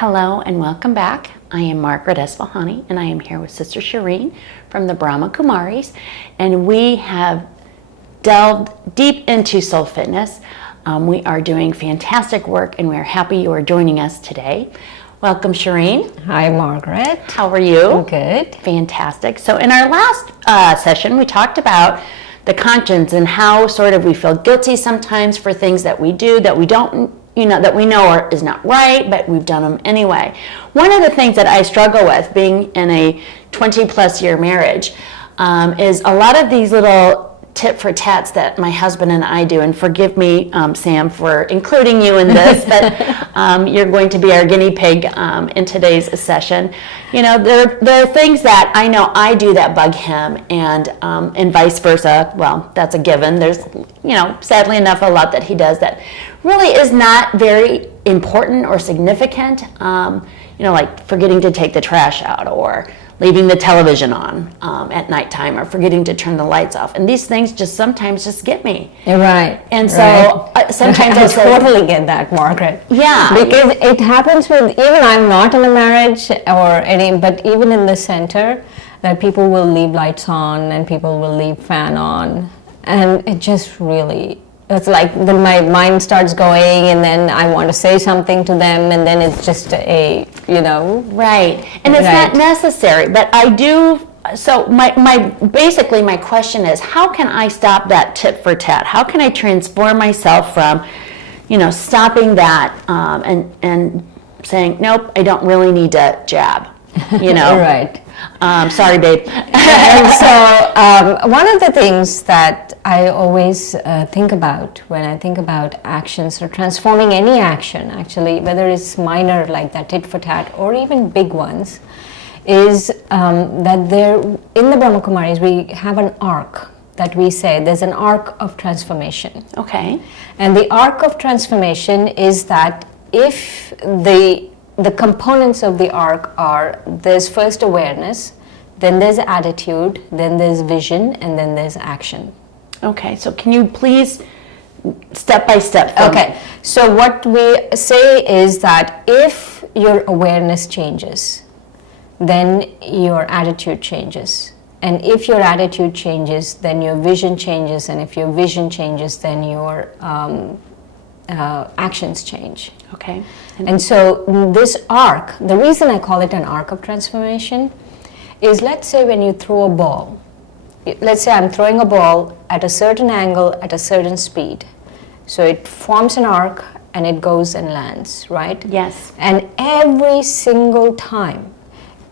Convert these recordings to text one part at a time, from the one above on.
Hello and welcome back. I am Margaret Esfahani and I am here with Sister Shireen from the Brahma Kumaris, and we have delved deep into soul fitness. We are doing fantastic work and we are happy you are joining us today. Welcome, Shireen. Hi, Margaret. How are you? Good. Fantastic. So in our last session, we talked about the conscience and how sort of we feel guilty sometimes for things that we do that we don't, that we know is not right, but we've done them anyway. One of the things that I struggle with being in a 20-plus year marriage is a lot of these little tit for tats that my husband and I do, and forgive me, Sam, for including you in this, but you're going to be our guinea pig in today's session. There are things that I know I do that bug him, and vice versa. Well, that's a given. There's, sadly enough, a lot that he does that really is not very important or significant, like forgetting to take the trash out or leaving the television on at nighttime or forgetting to turn the lights off. And these things sometimes get me. You're right. And so sometimes I totally get that, Margaret. Yeah. Because it happens with, even I'm not in a marriage but even in the center, that people will leave lights on and people will leave fan on. And it just really, it's like my mind starts going and then I want to say something to them and then it's just Right. And it's not necessary, but I do. So basically my question is, how can I stop that tit for tat? How can I transform myself from, stopping that and saying, nope, I don't really need to jab, Right. Sorry, babe. And so one of the things that I always think about when I think about actions or transforming any action, actually, whether it's minor like that tit for tat or even big ones, is that there in the Brahma Kumaris we have an arc that we say there's an arc of transformation. Okay. And the arc of transformation is that if the components of the arc are, there's first awareness, then there's attitude, then there's vision, and then there's action. Okay, so can you please step by step? Okay, so what we say is that if your awareness changes, then your attitude changes. And if your attitude changes, then your vision changes. And if your vision changes, then your actions change. Okay. And so this arc, the reason I call it an arc of transformation is, let's say when you throw a ball, let's say I'm throwing a ball at a certain angle at a certain speed. So it forms an arc and it goes and lands, right? Yes. And every single time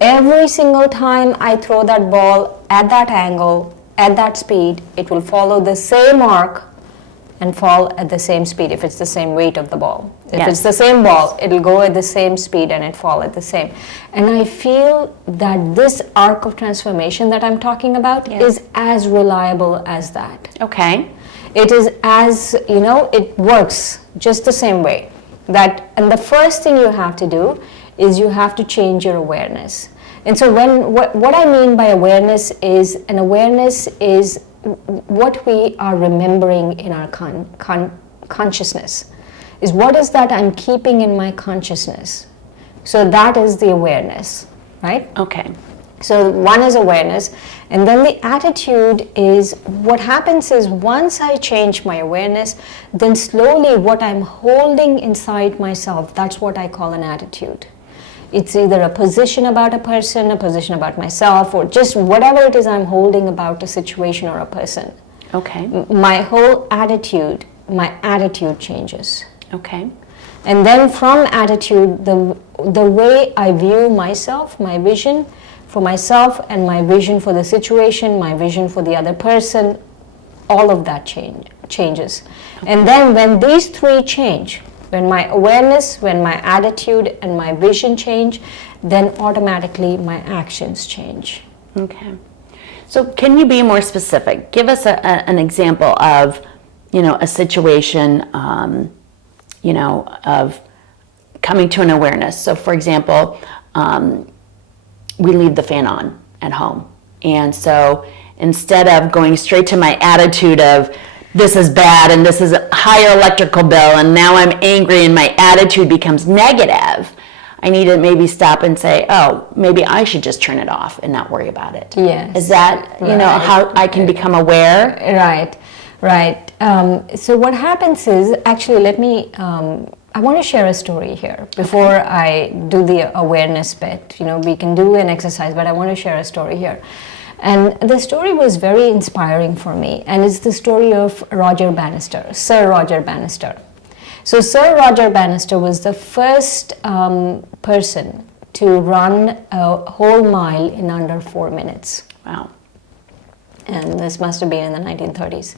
I throw that ball at that angle, at that speed, it will follow the same arc and fall at the same speed if it's the same weight of the ball. If it's the same ball, it'll go at the same speed and it fall at the same. And I feel that this arc of transformation that I'm talking about is as reliable as that. Okay. It is as, it works just the same way. And the first thing you have to do is you have to change your awareness. And so what I mean by awareness is, an awareness is what we are remembering in our consciousness, is what is that I'm keeping in my consciousness. So that is the awareness, right? Okay. So one is awareness, and then the attitude is, what happens is once I change my awareness, then slowly what I'm holding inside myself, that's what I call an attitude. It's either a position about a person, a position about myself, or just whatever it is I'm holding about a situation or a person. Okay. My whole attitude, changes. Okay. And then from attitude, the way I view myself, my vision for myself and my vision for the situation, my vision for the other person, all of that changes. Okay. And then when these three change, when my awareness, when my attitude and my vision change, then automatically my actions change. Okay. So can you be more specific? Give us an example of, a situation, of coming to an awareness. So for example, we leave the fan on at home. And so instead of going straight to my attitude of, this is bad and this is a higher electrical bill and now I'm angry and my attitude becomes negative, I need to maybe stop and say, oh, maybe I should just turn it off and not worry about it. Yes. Is that, you know, how I can become aware? Right, right. So what happens is, actually, I want to share a story here before I do the awareness bit. You know, we can do an exercise, but I want to share a story here. And the story was very inspiring for me, and it's the story of Roger Bannister, Sir Roger Bannister. So Sir Roger Bannister was the first person to run a whole mile in under 4 minutes. Wow. And this must have been in the 1930s.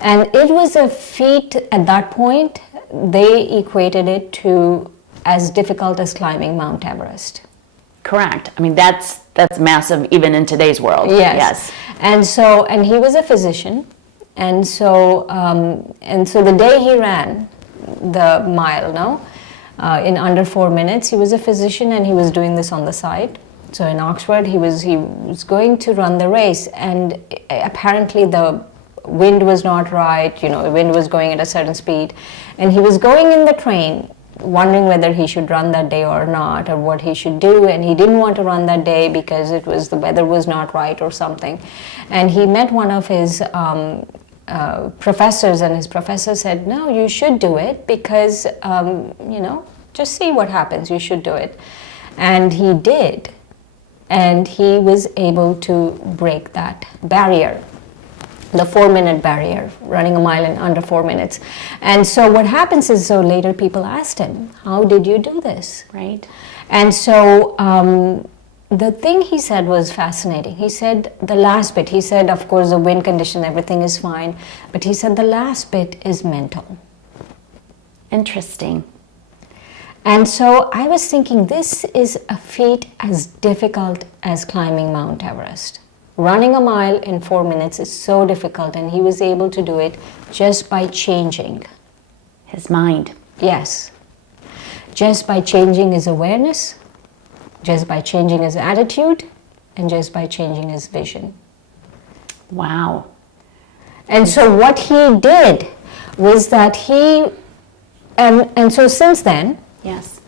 And it was a feat at that point. They equated it to as difficult as climbing Mount Everest. Correct. I mean, that's massive even in today's world. Yes. And he was a physician. And so the day he ran the mile, in under 4 minutes, he was a physician and he was doing this on the side. So in Oxford, he was going to run the race, and apparently the wind was not right. You know, the wind was going at a certain speed, and he was going in the train, wondering whether he should run that day or not, or what he should do. And he didn't want to run that day because the weather was not right or something. And he met one of his professors, and his professor said, "No, you should do it because just see what happens. You should do it." And he did. And he was able to break that barrier, the 4-minute barrier, running a mile in under 4 minutes. And so what happens is, so later people asked him, how did you do this? Right. And so the thing he said was fascinating. He said the last bit, he said, of course, the wind condition, everything is fine. But he said the last bit is mental. Interesting. And so I was thinking, this is a feat as difficult as climbing Mount Everest. Running a mile in 4 minutes is so difficult, and he was able to do it just by changing his mind. Yes. Just by changing his awareness, just by changing his attitude, and just by changing his vision. Wow. And so what he did was that and so since then, yes.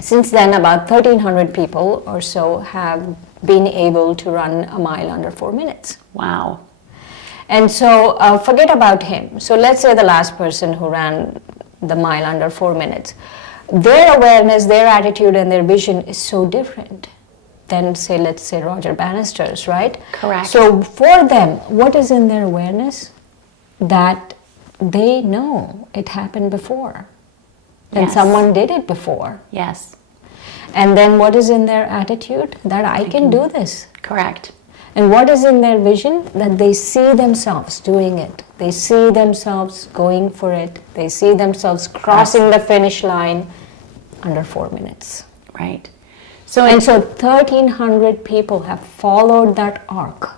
Since then, about 1,300 people or so have been able to run a mile under 4 minutes. Wow. And so forget about him. So let's say the last person who ran the mile under 4 minutes. Their awareness, their attitude, and their vision is so different than, let's say Roger Bannister's, right? Correct. So for them, what is in their awareness? That they know it happened before. And Yes. someone did it before. Yes. And then what is in their attitude? That I can do this. Correct. And what is in their vision? That they see themselves doing it. They see themselves going for it. They see themselves crossing the finish line under 4 minutes. Right. So 1,300 people have followed that arc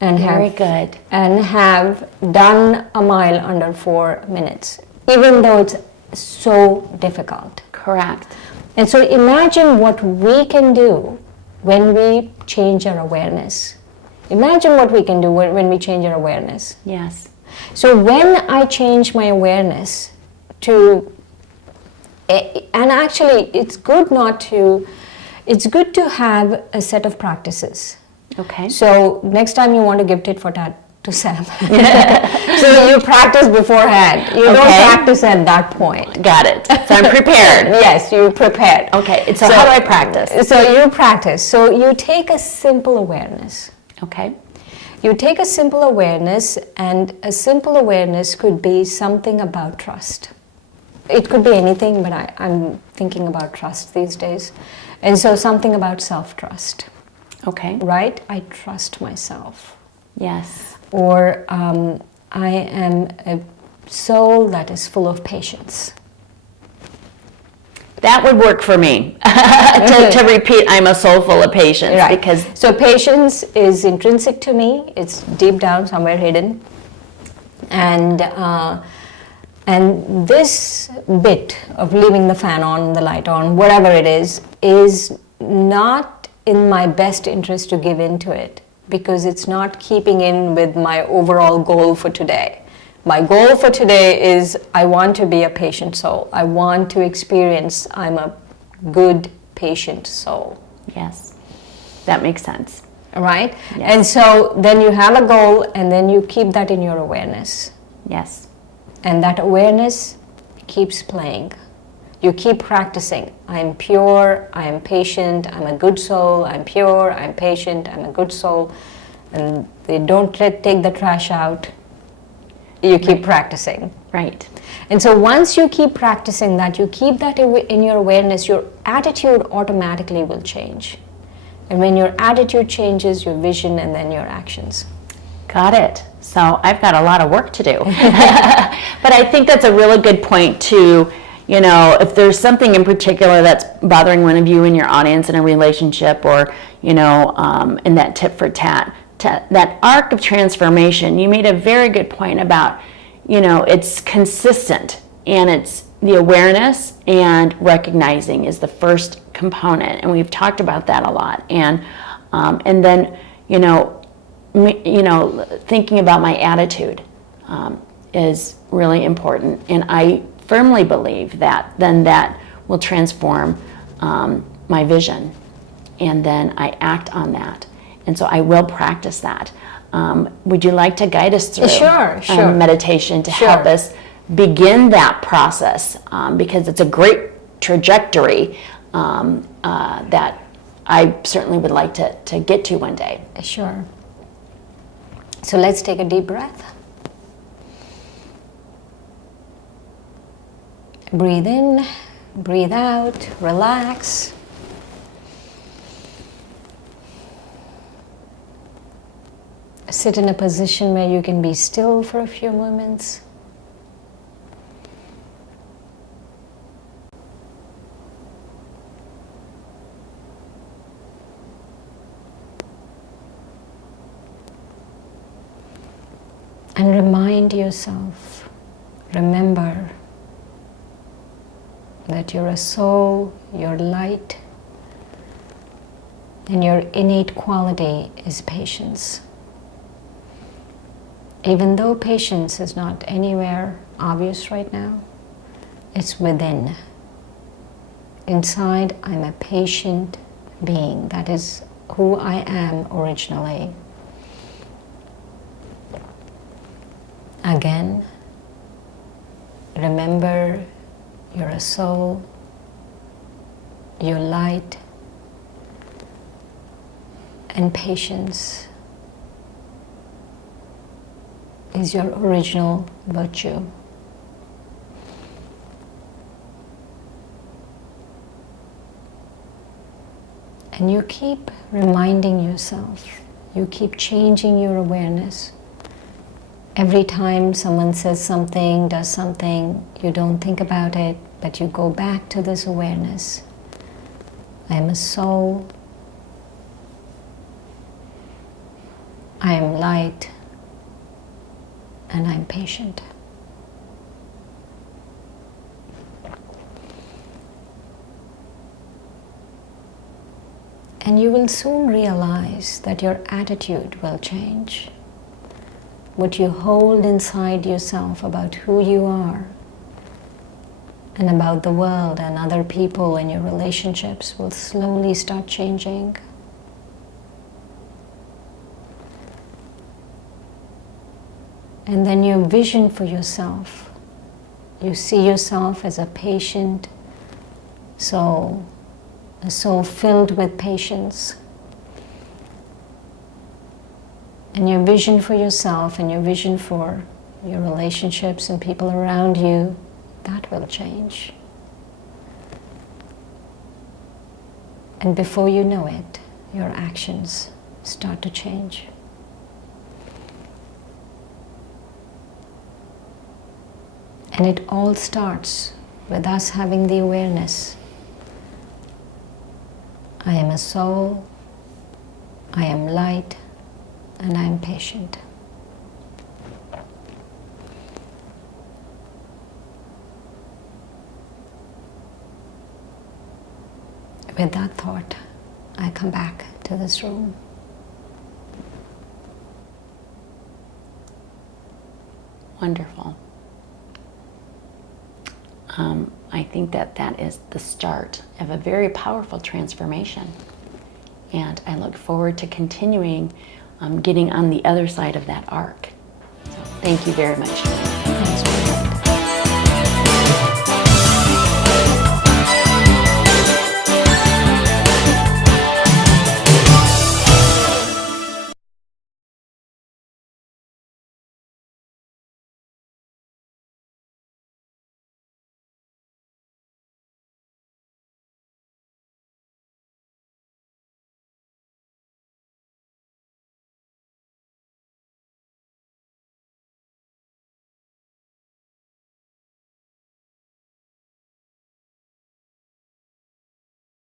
and Very good. have done a mile under 4 minutes, even though it's so difficult. Correct. And so imagine what we can do when we change our awareness. Imagine what we can do when we change our awareness. Yes. So when I change my awareness to, and actually it's good to have a set of practices. Okay. So next time you want to give tit for tat to Sam. So you practice beforehand. You don't practice at that point. Got it. So I'm prepared. Yes, you prepared. Okay. So how do I practice? So you practice. So you take a simple awareness. Okay. You take a simple awareness, and a simple awareness could be something about trust. It could be anything, but I'm thinking about trust these days. And so something about self-trust. Okay. Right? I trust myself. Yes. Or I am a soul that is full of patience. That would work for me. to repeat, I'm a soul full of patience. Right. Because so patience is intrinsic to me. It's deep down, somewhere hidden. And this bit of leaving the fan on, the light on, whatever it is not in my best interest to give in to it, because it's not keeping in with my overall goal for today. My goal for today is I want to be a patient soul. I want to experience I'm a good, patient soul. Yes, that makes sense. Right? Yes. And so then you have a goal, and then you keep that in your awareness. Yes. And that awareness keeps playing. You keep practicing. I'm pure, I am patient, I'm a good soul, I'm pure, I'm patient, I'm a good soul. And they don't take the trash out. You keep practicing. Right. And so once you keep practicing that, you keep that in your awareness, your attitude automatically will change. And when your attitude changes, your vision and then your actions. Got it. So I've got a lot of work to do. But I think that's a really good point to, if there's something in particular that's bothering one of you in your audience in a relationship, or, in that tit for tat, that arc of transformation, you made a very good point about, it's consistent, and it's the awareness and recognizing is the first component, and we've talked about that a lot. And then, thinking about my attitude is really important, and I firmly believe that then that will transform my vision, and then I act on that, and so I will practice that. Would you like to guide us through Sure. meditation to help us begin that process, because it's a great trajectory that I certainly would like to get to one day. Sure. So let's take a deep breath. Breathe in, breathe out, relax. Sit in a position where you can be still for a few moments. And remind yourself, remember that you're a soul, you're light, and your innate quality is patience. Even though patience is not anywhere obvious right now, it's within. Inside, I'm a patient being. That is who I am originally. Again, remember you're a soul, you're light, and patience is your original virtue. And you keep reminding yourself, you keep changing your awareness. Every time someone says something, does something, you don't think about it, but you go back to this awareness. I am a soul. I am light. And I'm patient. And you will soon realize that your attitude will change. What you hold inside yourself about who you are and about the world and other people and your relationships will slowly start changing. And then your vision for yourself, you see yourself as a patient soul, a soul filled with patience. And your vision for yourself and your vision for your relationships and people around you, that will change. And before you know it, your actions start to change. And it all starts with us having the awareness. I am a soul, I am light, and I am patient. With that thought, I come back to this room. Wonderful. I think that that is the start of a very powerful transformation. And I look forward to continuing getting on the other side of that arc. So thank you very much.